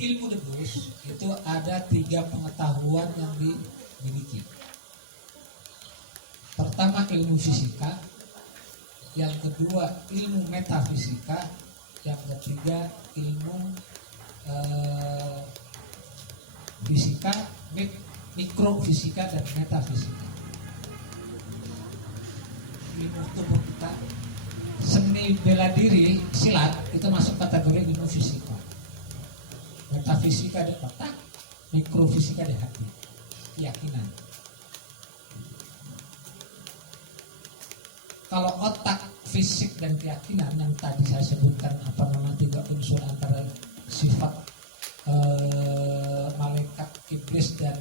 ilmu debus itu ada 3 pengetahuan yang dimiliki. Pertama ilmu fisika, yang kedua ilmu metafisika, yang ketiga ilmu fisika, mikrofisika dan metafisika. Ilmu tubuh kita, seni bela diri, silat itu masuk kategori ilmu fisika. Metafisika di otak, mikrofisika di hati, keyakinan. Kalau otak, fisik dan keyakinan yang tadi saya sebutkan 3 unsur antara sifat malaikat, iblis dan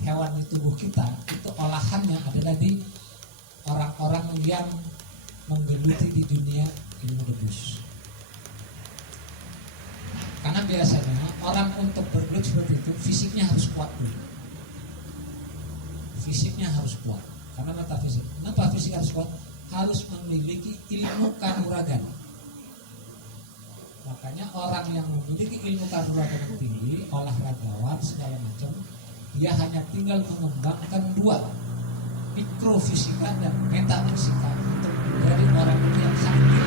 hewan di tubuh kita, itu olahannya adalah di orang-orang yang menggeluti di dunia ilmu debus. Karena biasanya orang untuk bergelut seperti itu fisiknya harus kuat dulu. Fisiknya harus kuat. Karena metafisik. Kenapa fisik harus kuat? Harus memiliki ilmu kanuragan. Makanya orang yang memiliki ilmu kanuragan yang tinggi, olahragawan segala macam, dia hanya tinggal mengembangkan 2, mikrofisika dan metafisika, untuk menjadi orang yang sakti.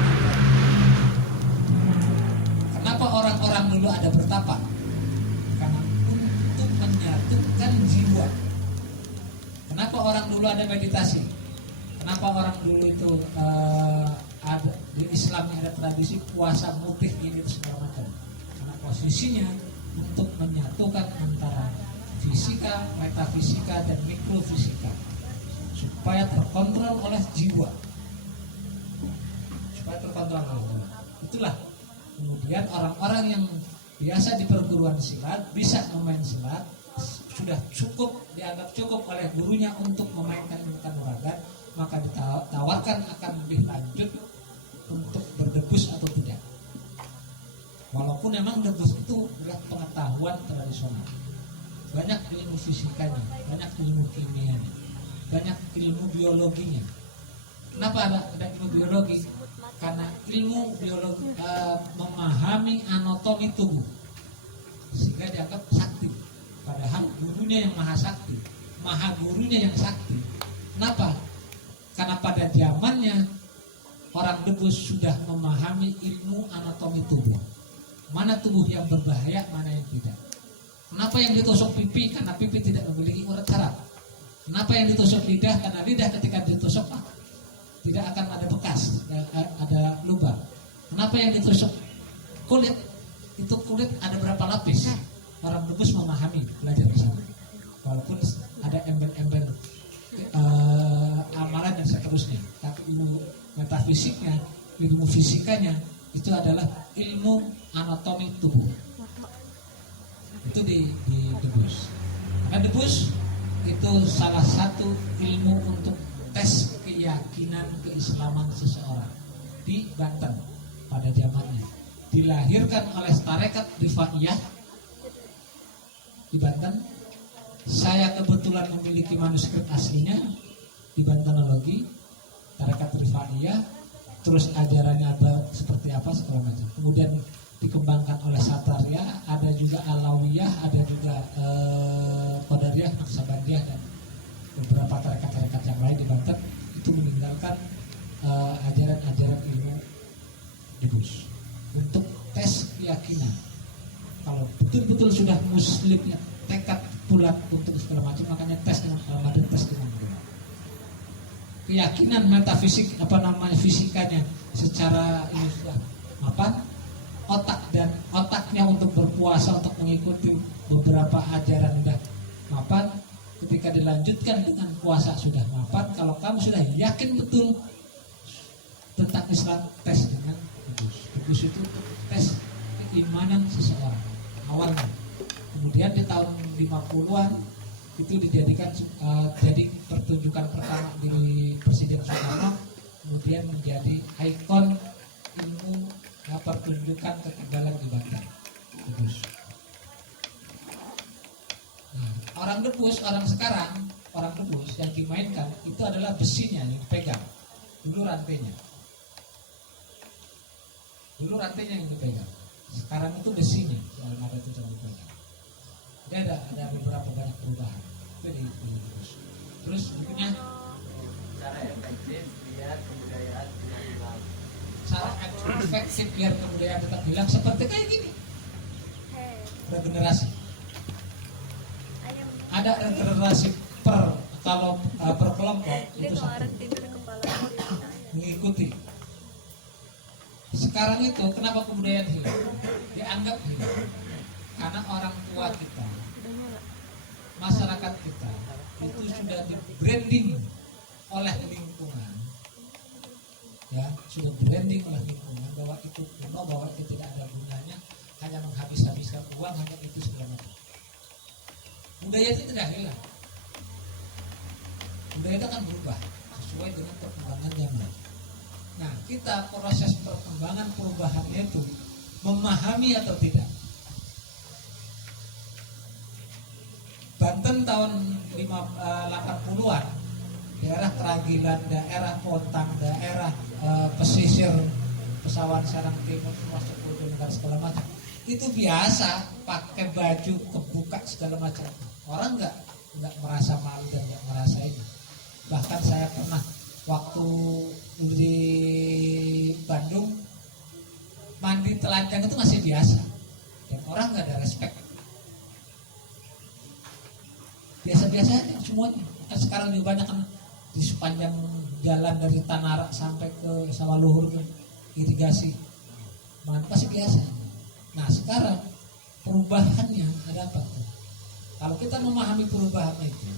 Kenapa orang-orang dulu ada bertapa? Karena untuk menyatukan jiwa. Kenapa orang dulu ada meditasi? Kenapa orang dulu itu ada di Islam ada tradisi puasa mutih ini segala macam? Karena posisinya untuk menyatukan antara fisika, metafisika dan mikrofisika supaya terkontrol oleh jiwa. Supaya terkontrol oleh jiwa. Itulah kemudian orang-orang yang biasa di perguruan silat bisa memain silat, sudah cukup, dianggap cukup oleh gurunya untuk memainkan ilmu kanuragan, maka ditawarkan akan lebih lanjut untuk berdebus atau tidak. Walaupun memang debus itu adalah pengetahuan tradisional, banyak ilmu fisikanya, banyak ilmu kimianya, banyak ilmu biologinya. Kenapa ada ilmu biologi? Karena ilmu biologi memahami anatomi tubuh sehingga dianggap sakti. Padahal gurunya yang maha sakti, maha gurunya yang sakti. Kenapa? Karena pada zamannya orang debus sudah memahami ilmu anatomi tubuh. Mana tubuh yang berbahaya, mana yang tidak. Kenapa yang ditusuk pipi? Karena pipi tidak memiliki urat saraf. Kenapa yang ditusuk lidah? Karena lidah ketika ditusuk tidak akan ada bekas, ada lubang. Kenapa yang ditusuk kulit? Itu kulit ada berapa lapis? Orang debus memahami, belajar di sana. Walaupun ada embel-embel amalan dan seterusnya, tapi ilmu metafisiknya, ilmu fisikanya itu adalah ilmu anatomi tubuh. Itu di debus. Karena debus itu salah satu ilmu untuk tes keyakinan keislaman seseorang di Banten pada zamannya. Dilahirkan oleh tarekat Rifaiyah di Banten. Saya kebetulan memiliki manuskrip aslinya di Bantenologi, tarekat Rifaiyah. Terus ajarannya seperti apa segala macam. Kemudian dikembangkan oleh Sataria, ada juga Alawiyah, ada juga Qadariyah, Naqsabandiyah dan beberapa tarekat-tarekat yang lain di Banten itu meninggalkan ajaran-ajaran ilmu debus untuk tes keyakinan. Kalau betul-betul sudah muslimnya tekad bulat untuk segala macam, makanya tes dengan Al-Madrid, tes dengan Al-Madrid. Keyakinan metafisik fisikanya secara ini sudah mapan, otaknya untuk berpuasa, untuk mengikuti beberapa ajaran sudah mapan. Ketika dilanjutkan dengan puasa sudah mapan. Kalau kamu sudah yakin betul tentang Islam, tes dengan debus. Debus itu tes keimanan seseorang awalnya. Kemudian di tahun 50-an itu dijadikan jadi pertunjukan pertama di Presiden Soekarno, kemudian menjadi ikon ilmu pertunjukan ketegalan di Banten. Debus. Orang debus, orang sekarang, orang debus yang dimainkan itu adalah besinya yang dipegang, dulu rantainya yang dipegang. Sekarang itu besinya dalam adat itu terlalu banyak. Jadi ada beberapa banyak perubahan. Terus berikutnya cara efektif biar kebudayaan tidak hilang. cara efektif biar kebudayaan tetap hilang seperti kayak gini. Regenerasi. Ada regenerasi kalau per kelompok itu satu. Mengikuti. Sekarang itu kenapa kebudayaan hilang? Dianggap hilang karena orang tua kita, masyarakat kita itu sudah di branding oleh lingkungan, ya sudah branding oleh lingkungan bahwa itu kuno, bahwa itu tidak ada gunanya, hanya menghabis-habiskan uang, hanya itu segala macam. Budaya itu tidak hilang. Budaya itu akan berubah sesuai dengan perkembangan zaman. Nah, kita proses perkembangan perubahannya itu memahami atau tidak. Banten tahun 80-an, daerah Keragilan, daerah Pontang, daerah pesisir Pesawahan Serang Timur, termasuk Bojonegoro segala macam. Itu biasa pakai baju kebuka segala macam. Orang nggak merasa malu dan nggak merasa ini. Bahkan saya pernah waktu di Bandung mandi telanjang itu masih biasa dan orang nggak ada respect, biasa-biasa aja semuanya. Kan sekarang juga banyak kan di sepanjang jalan dari Tanara sampai ke Sawah Luhur ke irigasi, masih biasa. Nah sekarang perubahannya ada apa tuh? Kalau kita memahami perubahan itu,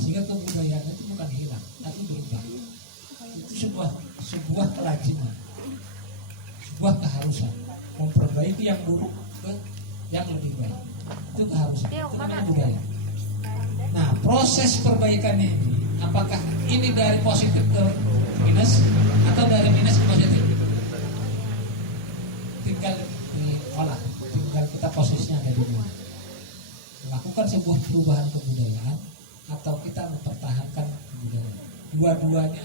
sehingga kebudayaan itu bukan hilang, tapi berubah. Itu sebuah kelaziman, sebuah keharusan memperbaiki yang buruk ke yang lebih baik. Itu keharusan, itu namanya budaya. Nah proses perbaikannya ini, apakah ini dari positif ke minus atau dari minus ke positif? Tinggal diolah, tinggal kita posisinya ada di mana. Melakukan sebuah perubahan kebudayaan atau kita mempertahankan kebudayaan. Dua-duanya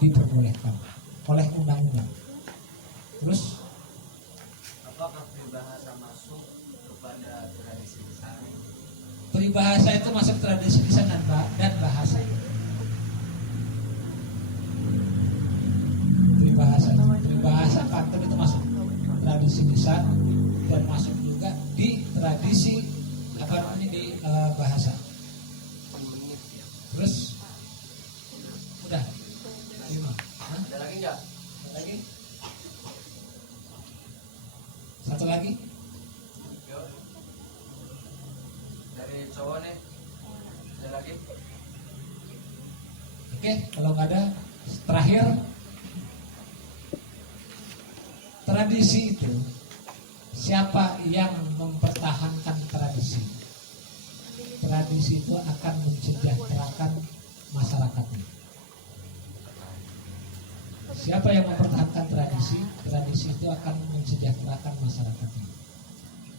diperbolehkan oleh undang-undang. Terus apakah peribahasa masuk kepada tradisi lisan? peribahasa itu masuk tradisi lisan dan bahasa. Peribahasa pantun itu masuk tradisi lisan dan masuk juga di tradisi apa namanya di bahasa. Terus udah 5. Ada lagi nggak? Lagi? Satu lagi? Yuk. Dari cowok nih. Ada lagi? Oke, kalau nggak ada, terakhir tradisi itu siapa yang mempertahankan tradisi? Tradisi itu akan mensejahterakan masyarakatnya. Siapa yang mempertahankan tradisi? Tradisi itu akan mensejahterakan masyarakatnya.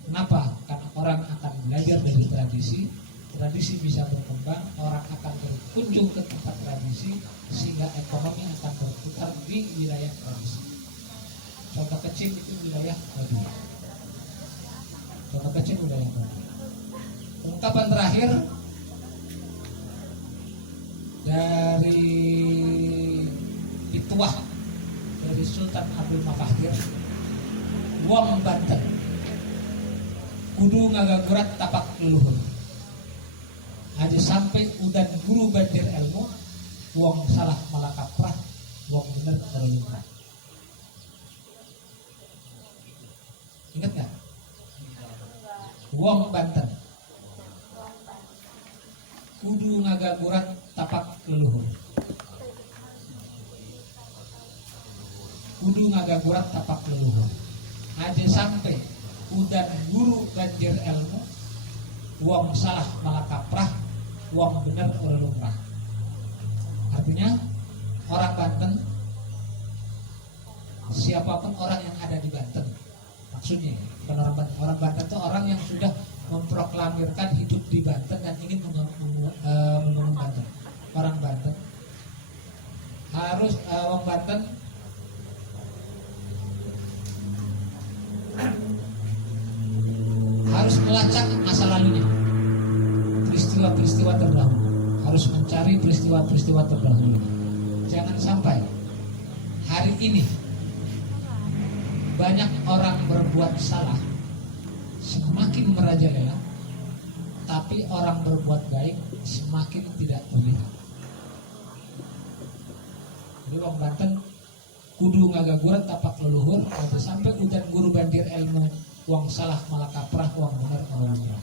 Kenapa? Karena orang akan belajar dari tradisi, tradisi bisa berkembang, orang akan berkunjung ke tempat tradisi, sehingga ekonomi akan berputar di wilayah tradisi. Contoh kecil itu wilayah Baduy. Contoh kecil wilayah Baduy. Ungkapan terakhir dari Pituah dari Sultan Abdul Mafahdir, wong Banten kudu ngagagurat tapak leluhur aja sampai udan guru banjir ilmu, wong salah malah kaprah, wong bener terluka. Ingat nggak? Wong Banten kudu ngagagurat tapak leluhur, kudu ngagagurat tapak leluhur aja sampai udan guru banjir ilmu, wong salah malah kaprah, wong bener ora lumrah. Artinya orang Banten, siapapun orang yang ada di Banten, maksudnya bukan orang Banten. Orang Banten itu orang yang sudah memproklamirkan hidup di Banten dan ingin membangun Banten. Orang Banten harus orang Banten melacak masa lalunya, peristiwa-peristiwa terdahulu, harus mencari peristiwa-peristiwa terdahulu. Jangan sampai hari ini banyak orang berbuat salah semakin merajalela, tapi orang berbuat baik semakin tidak terlihat. Jadi wong Banten kudu ngagagurat tapak leluhur, atau sampai udan guru bandir ilmu, wong salah malah kaprah, wong benar orang benar.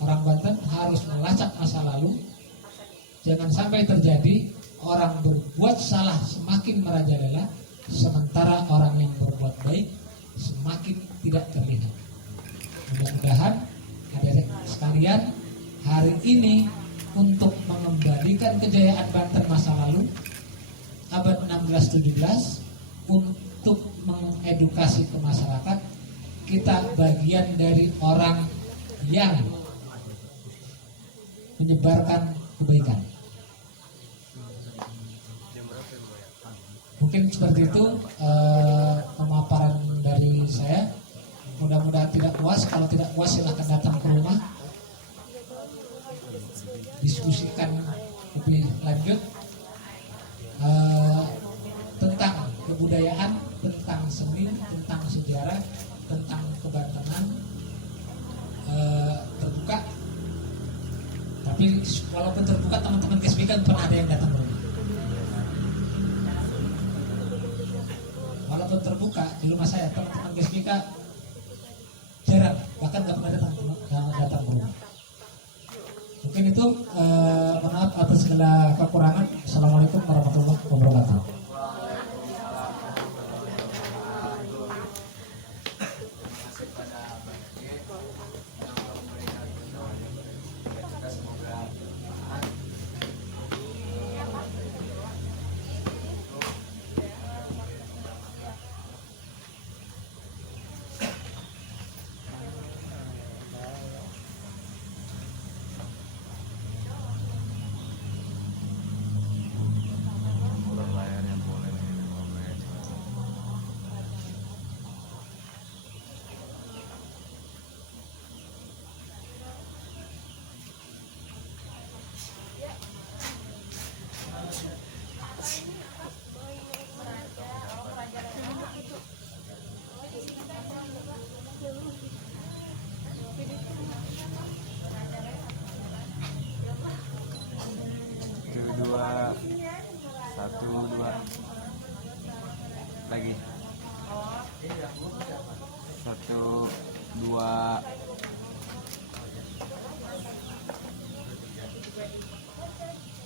Orang Banten harus melacak masa lalu, jangan sampai terjadi orang berbuat salah semakin merajalela, sementara orang yang berbuat baik semakin tidak terlihat. Mudah-mudahan adik-adik sekalian hari ini untuk mengembalikan kejayaan Banten masa lalu abad 16-17, untuk mengedukasi ke masyarakat, kita bagian dari orang yang menyebarkan kebaikan. Mungkin seperti itu pemaparan dari saya. Mudah-mudahan tidak puas. Kalau tidak puas silahkan datang ke rumah, diskusikan lebih lanjut tentang kebudayaan, tentang seni, tentang sejarah, tentang kebantenan. Terbuka. Tapi walaupun terbuka, teman-teman KSBK pernah ada yang datang ke rumah. Walaupun terbuka di rumah saya, teman-teman KSBK jarang, bahkan nggak pernah datang ke rumah. Mungkin itu, maaf atas segala kekurangan. Assalamualaikum warahmatullahi wabarakatuh. Satu dua lagi, satu dua.